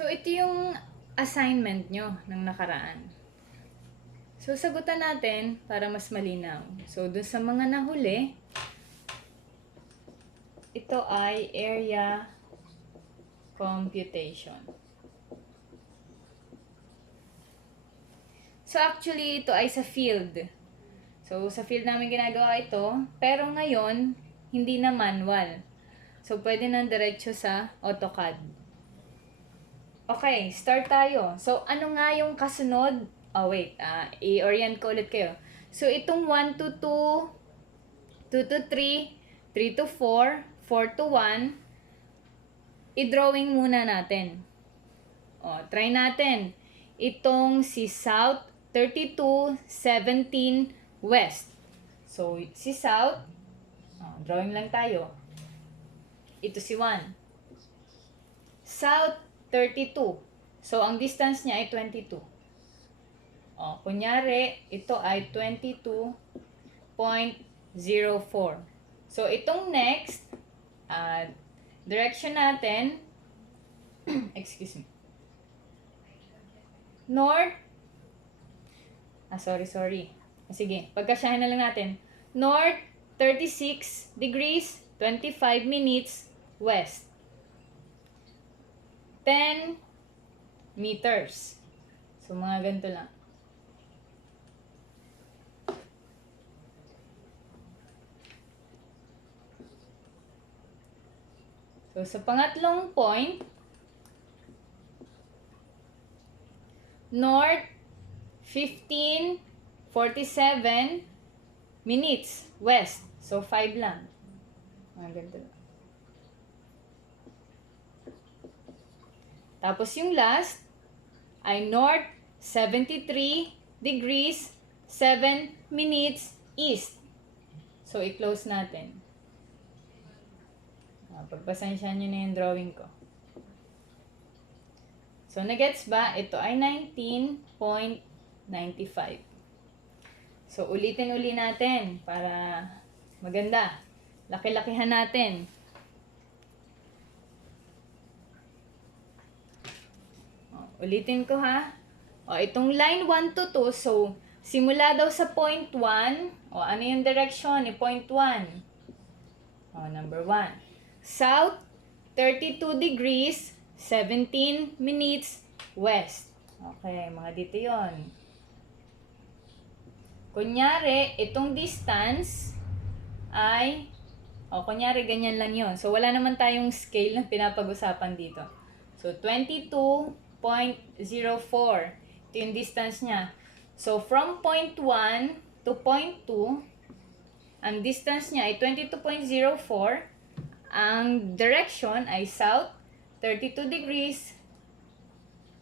So, ito yung assignment nyo ng nakaraan. So, sagutan natin para mas malinaw. So, dun sa mga nahuli, ito ay area computation. So, actually, ito ay sa field. So, sa field namin ginagawa ito. Pero ngayon, hindi na manual. So, pwede nang diretso sa AutoCAD. Okay, start tayo. So, ano nga yung kasunod? Oh, wait. I-orient ko ulit kayo. So, itong 1 to 2, 2 to 3, 3 to 4, 4 to 1, i-drawing muna natin. O, try natin. Itong si South 32, 17, West. So, si South, drawing lang tayo. Ito si 1. South 32. So, ang distance niya ay 22. O, kunyari, ito ay 22.04. So, itong next, direction natin, excuse me, north, sorry. Sige, pagkasyahin na lang natin. North, 36 degrees, 25 minutes, west. 10 meters. So, mga ganito lang. So, sa pangatlong point, north, 15:47 minutes, west. So, 5 lang. Mga ganito lang. Tapos yung last ay north 73 degrees 7 minutes east. So, i-close natin. Pagpasensyahan nyo na yung drawing ko. So, nagets ba? Ito ay 19.95. So, ulitin natin para maganda. Laki-lakihan natin. Ulitin ko ha. Itong line 1 to 2, so, simula daw sa point 1. Ano yung direction ni point 1? Number 1. South, 32 degrees, 17 minutes, west. Okay, mga dito yon. Kunyari, itong distance ay, kunyari, ganyan lang yon. So, wala naman tayong scale na pinapag-usapan dito. So, 22.04. Ito yung distance niya. So, from point 1 to point 2, ang distance niya ay 22.04. Ang direction ay south, 32 degrees.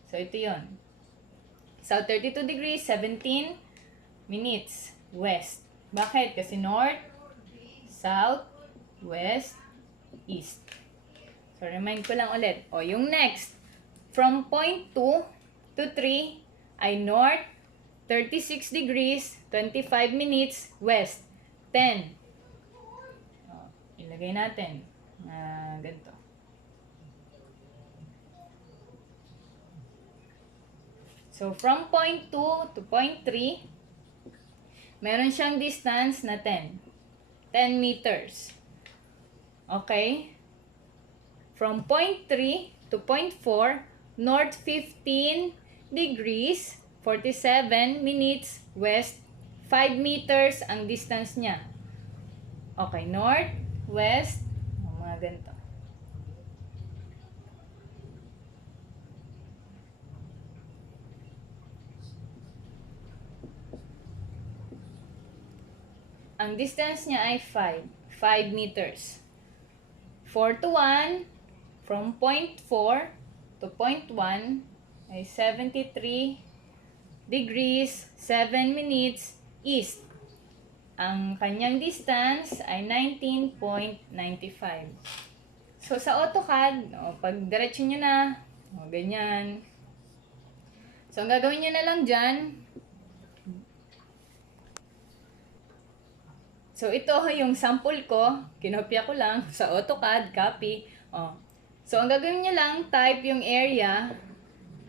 So, ito yon. South, 32 degrees, 17 minutes, west. Bakit? Kasi north, south, west, east. So, remind ko lang ulit. Yung next, from point 2 to 3 ay north, 36 degrees, 25 minutes, west, 10. Ilagay natin. Ganito. So, from point 2 to point 3, meron siyang distance na 10. 10 meters. Okay? From point 3 to point 4, north 15 degrees, 47 minutes, west, 5 meters ang distance niya. Okay, north, west, mga ganito. Ang distance niya ay 5 meters. 4 to 1, from point 4 to point 1 ay 73 degrees, 7 minutes, east. Ang kanyang distance ay 19.95. So, sa AutoCAD, pag diretso nyo na, ganyan. So, ang gagawin nyo na lang dyan, so, ito yung sample ko, kinopya ko lang sa AutoCAD, copy. So, ang gagawin nyo lang, type yung area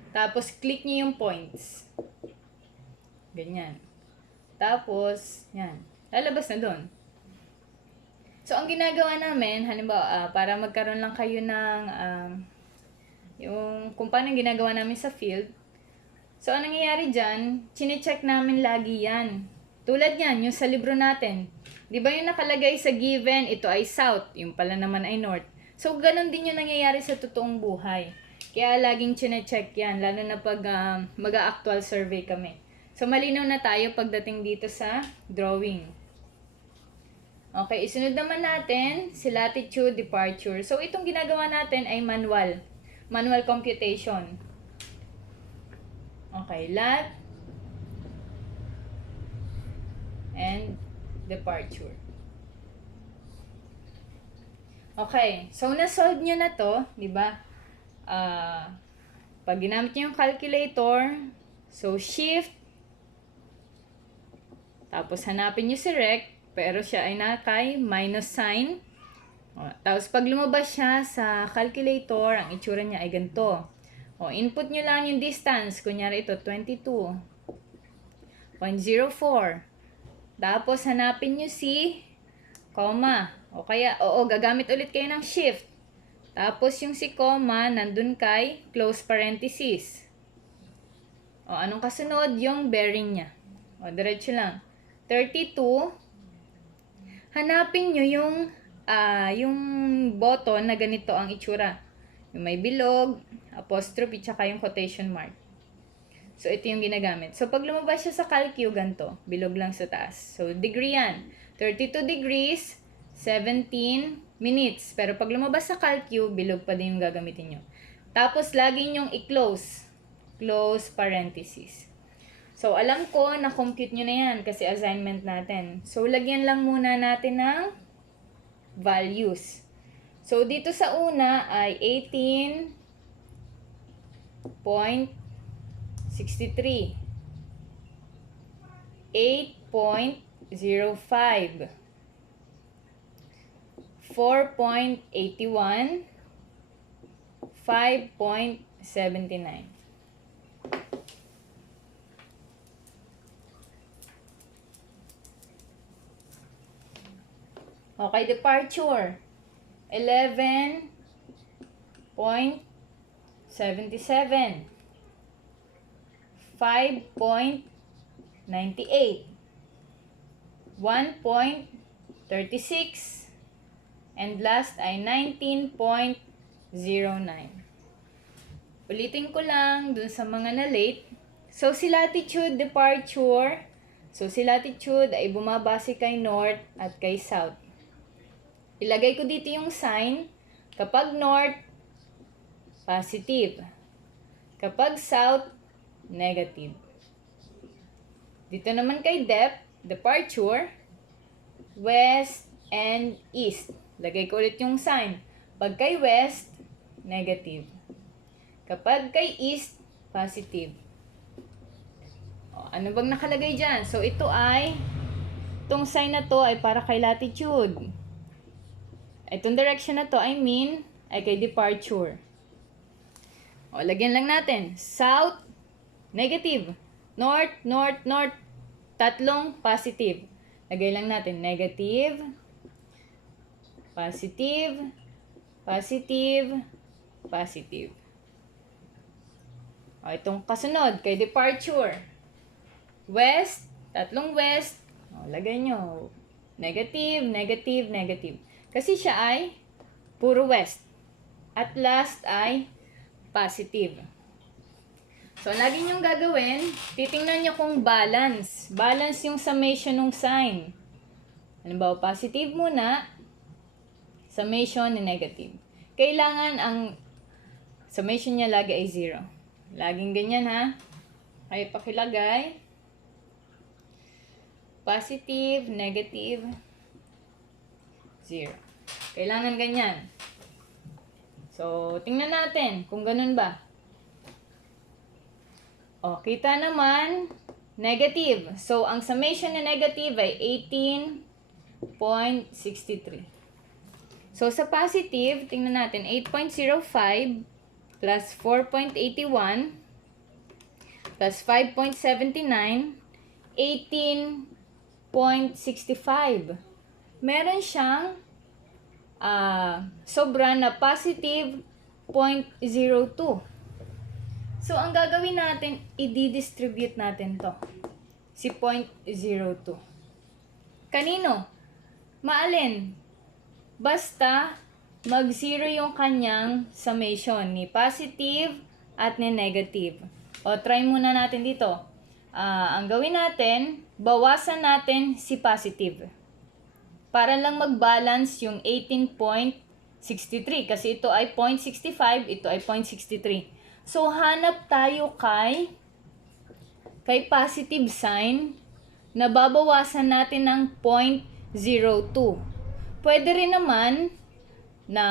Tapos, click nyo yung points. Ganyan. Tapos, yan. Lalabas na doon. So, ang ginagawa namin, halimbawa, para magkaroon lang kayo ng, yung, kung paano ginagawa namin sa field. So, ang nangyayari dyan, chine-check namin lagi yan. Tulad yan, yung sa libro natin. Di ba yung nakalagay sa given, ito ay south, yung pala naman ay north. So, ganun din yung nangyayari sa totoong buhay. Kaya laging chine-check yan, lalo na pag mag-actual survey kami. So, malinaw na tayo pagdating dito sa drawing. Okay, isunod naman natin si latitude, departure. So, itong ginagawa natin ay manual. Manual computation. Okay, lat and departure. Okay, so na-solve nyo na to, di ba? Pag ginamit nyo yung calculator, so shift, tapos hanapin nyo si rect, pero siya ay nakay minus sign. Tapos pag lumabas siya sa calculator, ang itsura niya ay ganito. Input nyo lang yung distance, kunyari ito, 22.04. Tapos hanapin nyo si comma. O kaya, gagamit ulit kayo ng shift. Tapos yung si comma, nandun kay close parenthesis. Anong kasunod? Yung bearing niya. Diretso lang. 32. Hanapin nyo yung button na ganito ang itsura. Yung may bilog, apostrophe, tsaka yung quotation mark. So, ito yung ginagamit. So, pag lumabas siya sa calcu, ganito. Bilog lang sa taas. So, degree yan. 32 degrees, 17 minutes. Pero pag lumabas sa calcu, bilog pa din yung gagamitin nyo. Tapos, lagi nyong i-close. Close parenthesis. So, alam ko na compute nyo na yan kasi assignment natin. So, lagyan lang muna natin ng values. So, dito sa una ay 18.63. 8.05. 4.81. 5.79. Okay, departure. 11.77. 5.98. 1.36. And last ay 19.09. Ulitin ko lang dun sa mga na-late. So, si latitude, departure. So, si latitude ay bumabase kay north at kay south. Ilagay ko dito yung sign. Kapag north, positive. Kapag south, negative. Dito naman kay depth, departure, west and east. Lagay ko ulit yung sign. Pag kay west, negative. Kapag kay east, positive. Ano bang nakalagay dyan? So, itong sign na to ay para kay latitude. Itong direction na to, ay kay departure. Lagyan lang natin. South, negative. North, north, north. Tatlong positive. Lagay lang natin. Negative, positive, positive, positive. Itong kasunod, kay departure. West, tatlong west. Lagay nyo. Negative, negative, negative. Kasi siya ay puro west. At last ay positive. So, lagi nyong gagawin, titingnan nyo kung balance. Balance yung summation ng sign. Halimbawa, positive muna, summation ni negative. Kailangan ang summation niya lagi ay 0. Laging ganyan ha. Kaya pakilagay. Positive, negative, 0. Kailangan ganyan. So, tingnan natin kung ganun ba. Kita naman, negative. So, ang summation na negative ay 18.63. So, sa positive, tingnan natin, 8.05 plus 4.81 plus 5.79, 18.65. Meron siyang sobra na positive 0.02. So, ang gagawin natin, i-distribute natin to. Si 0.02. Kanino? Maalin? Basta, mag-zero yung kanyang summation ni positive at ni negative. O, try muna natin dito. Ang gawin natin, bawasan natin si positive. Para lang mag-balance yung 18.63. Kasi ito ay 0.65, ito ay 0.63. So, hanap tayo kay positive sign na babawasan natin ng 0.02. Pwede rin naman na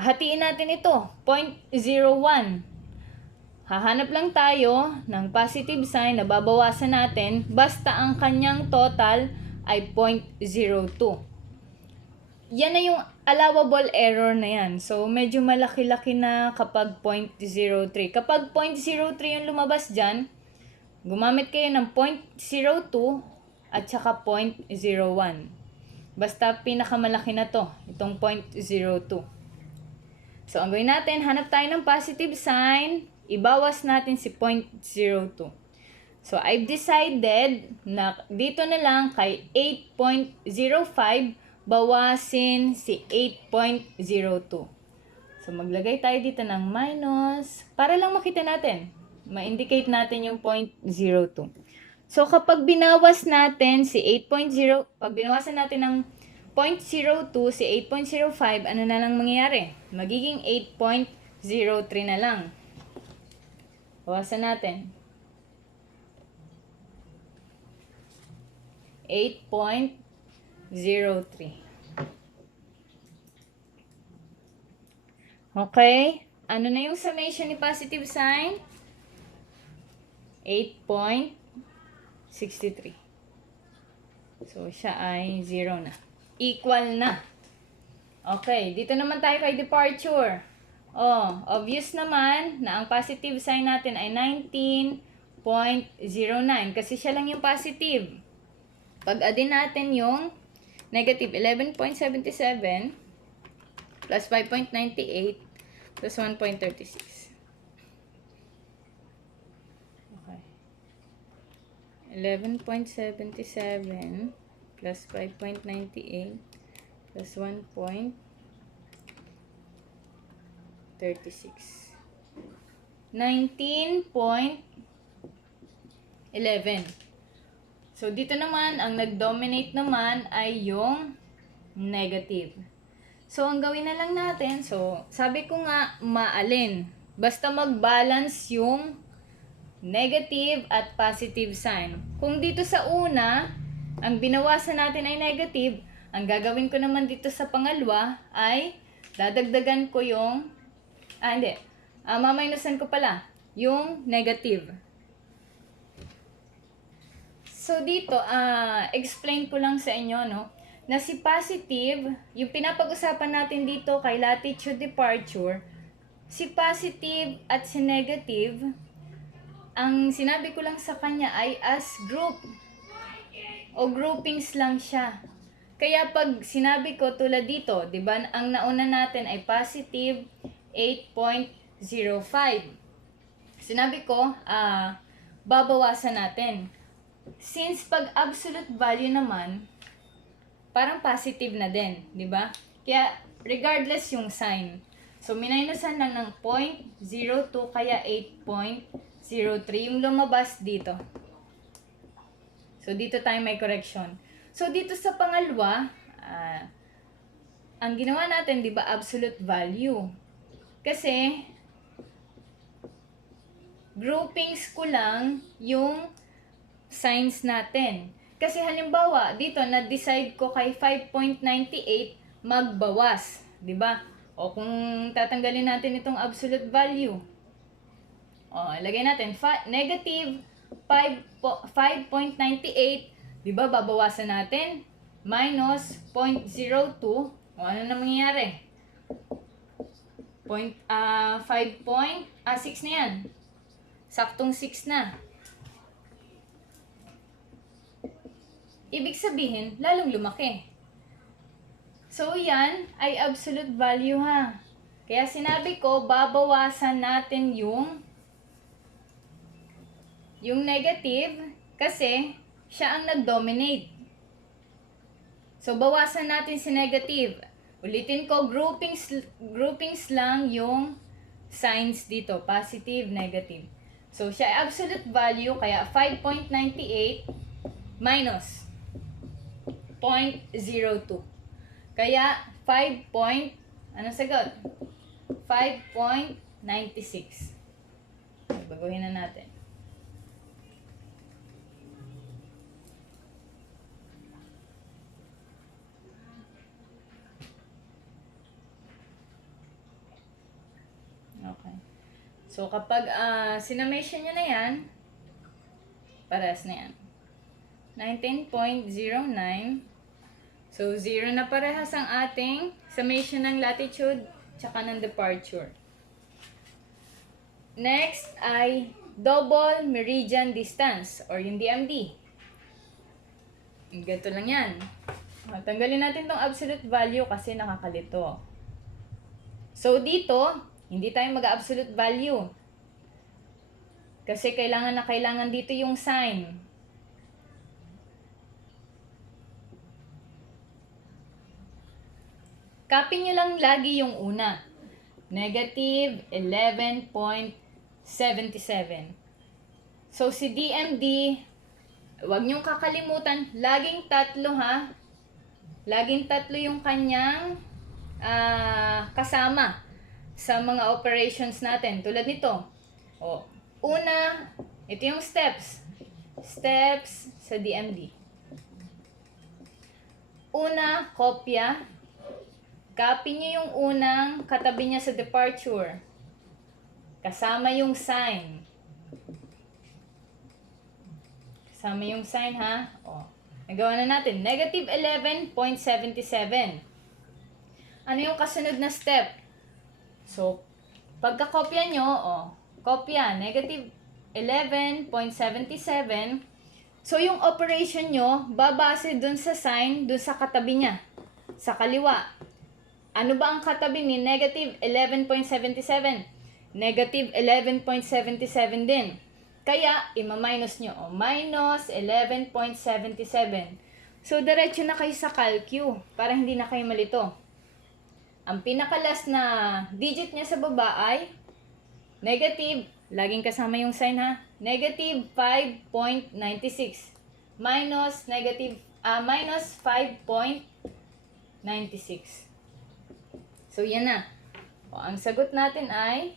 hatiin natin ito, 0.01. Hahanap lang tayo ng positive sign na babawasan natin basta ang kanyang total ay 0.02. Yan na yung allowable error na yan. So, medyo malaki-laki na kapag 0.03. Kapag 0.03 yung lumabas dyan, gumamit kayo ng 0.02 at saka 0.01. Basta pinakamalaki na to, itong 0.02. So, ang gawin natin, hanap tayo ng positive sign, ibawas natin si 0.02. So, I've decided na dito na lang kay 8.05, bawasin si 8.02. So, maglagay tayo dito ng minus para lang makita natin. Ma-indicate natin yung 0.02. So, kapag binawas natin si 8.0, pag binawasan natin ng 0.02 si 8.05, ano na lang mangyayari? Magiging 8.03 na lang. Bawasan natin. 8.03. Okay? Ano na yung summation ni positive sign? 8.63. So, siya ay 0 na. Equal na. Okay, dito naman tayo kay departure. Oh, obvious naman na ang positive sign natin ay 19.09 kasi siya lang yung positive. Pag-addin natin yung negative 11.77 plus 5.98 plus 1.36. Okay. 11.77 plus 5.98 plus 1.36. 19.11. So, dito naman, ang nag-dominate naman ay yung negative. So, ang gawin na lang natin, so, sabi ko nga, maalin. Basta mag-balance yung negative at positive sign. Kung dito sa una, ang binawasan natin ay negative, ang gagawin ko naman dito sa pangalawa ay dadagdagan ko yung, maminusan ko pala, yung negative. So, dito, explain ko lang sa inyo, no, na si positive, yung pinapag-usapan natin dito kay latitude departure, si positive at si negative, ang sinabi ko lang sa kanya ay as group o groupings lang siya. Kaya pag sinabi ko tulad dito, 'di ba, ang nauna natin ay positive 8.05. Sinabi ko, babawasan natin. Since pag absolute value naman, parang positive na din, 'di ba? Kaya regardless yung sign. So minusan lang ng 0.02 kaya 8.03 yung lumabas dito. So dito tayo may correction. So dito sa pangalawa, ang ginawa natin, 'di ba, absolute value. Kasi groupings ko lang yung signs natin. Kasi halimbawa, dito na-decide ko kay 5.98 magbawas, 'di ba? O kung tatanggalin natin itong absolute value. O, lagay natin negative 5.98, 'di ba? Babawasan natin minus 0.02. O ano na mangyayari? 6 na yan. Saktong 6 na. Ibig sabihin, lalong lumaki. So, yan ay absolute value ha. Kaya sinabi ko, babawasan natin yung negative kasi siya ang nag-dominate. So, bawasan natin si negative. Ulitin ko, groupings lang yung signs dito. Positive, negative. So, siya ay absolute value, kaya 5.98 minus 0.02. Kaya, anong sagot? 5.96. Baguhin na natin. Okay. So, kapag sinumation nyo na yan, parehas na yan. 19.09. So, 0 na parehas ang ating summation ng latitude tsaka ng departure. Next ay double meridian distance or yung DMD. Ganito lang yan. Tanggalin natin tong absolute value kasi nakakalito. So, dito, hindi tayo mag-absolute value. Kasi kailangan dito yung sign. Copy nyo lang lagi yung una. Negative 11.77. So, si DMD, huwag nyong kakalimutan, laging tatlo ha. Laging tatlo yung kanyang kasama sa mga operations natin. Tulad nito. Una, ito yung steps. Steps sa DMD. Una, kopya. Copy nyo yung unang katabi niya sa departure. Kasama yung sign. Kasama yung sign ha. Nagawa na natin. Negative 11.77. Ano yung kasunod na step? So, pagkakopya nyo, kopya, negative 11.77. So, yung operation nyo, babase dun sa sign, dun sa katabi niya. Sa kaliwa. Ano ba ang katabi ni negative 11.77? Negative 11.77 din. Kaya, ima-minus nyo. Minus 11.77. So, diretso na kayo sa calcu para hindi na kayo malito. Ang pinakalas na digit niya sa baba ay negative, laging kasama yung sign ha, negative 5.96 minus minus 5.96. So, yan na. Ang sagot natin ay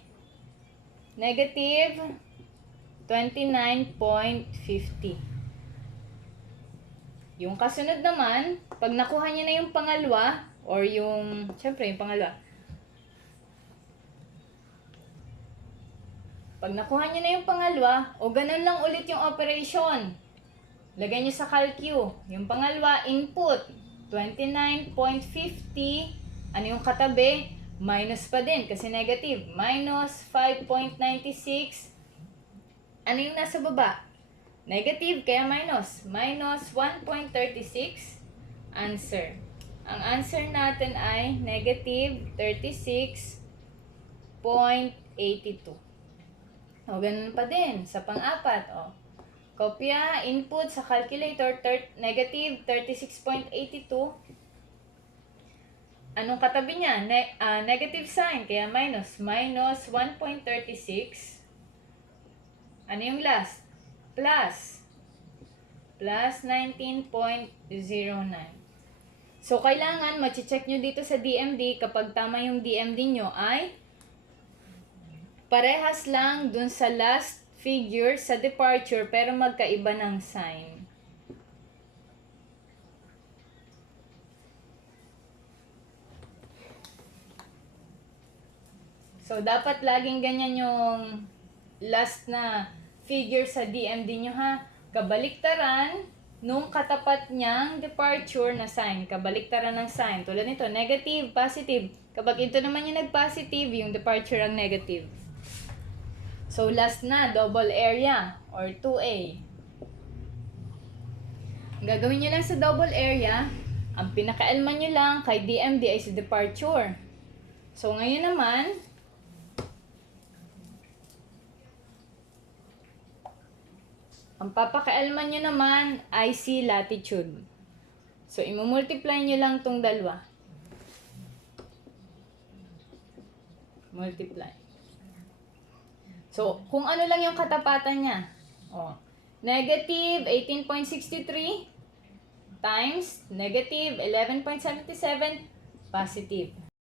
negative 29.50. Yung kasunod naman, pag nakuha niya na yung pangalawa, or yung, syempre, yung pangalawa. Pag nakuha niya na yung pangalawa, o ganun lang ulit yung operation. Lagay niyo sa calcu. Yung pangalawa, input, 29.50. Ano yung katabi? Minus pa din kasi negative. Minus 5.96. Ano yung nasa baba? Negative kaya minus. Minus 1.36. Answer. Ang answer natin ay negative 36.82. Ganun pa din. Sa pang-apat. Kopya, input sa calculator, negative 36.82. Anong katabi niya? Negative sign, kaya minus. Minus 1.36. Ano yung last? Plus. Plus 19.09. So, kailangan mag-check nyo dito sa DMD kapag tama yung DMD nyo ay parehas lang dun sa last figure sa departure pero magkaiba ng sign. So, dapat laging ganyan yung last na figure sa DMD nyo ha. Kabaliktaran nung katapat niyang departure na sign. Kabaliktaran ng sign. Tulad nito, negative, positive. Kapag ito naman yung nag-positive, yung departure ang negative. So, last na, double area or 2A. Ang gagawin nyo lang sa double area, ang pinakaelman nyo lang kay DMD ay sa departure. So, ngayon naman, ang papakaelman nyo naman ay si latitude. So, imumultiply nyo lang tong dalawa. Multiply. So, kung ano lang yung katapatan niya. Oh, negative 18.63 times negative 11.77 positive.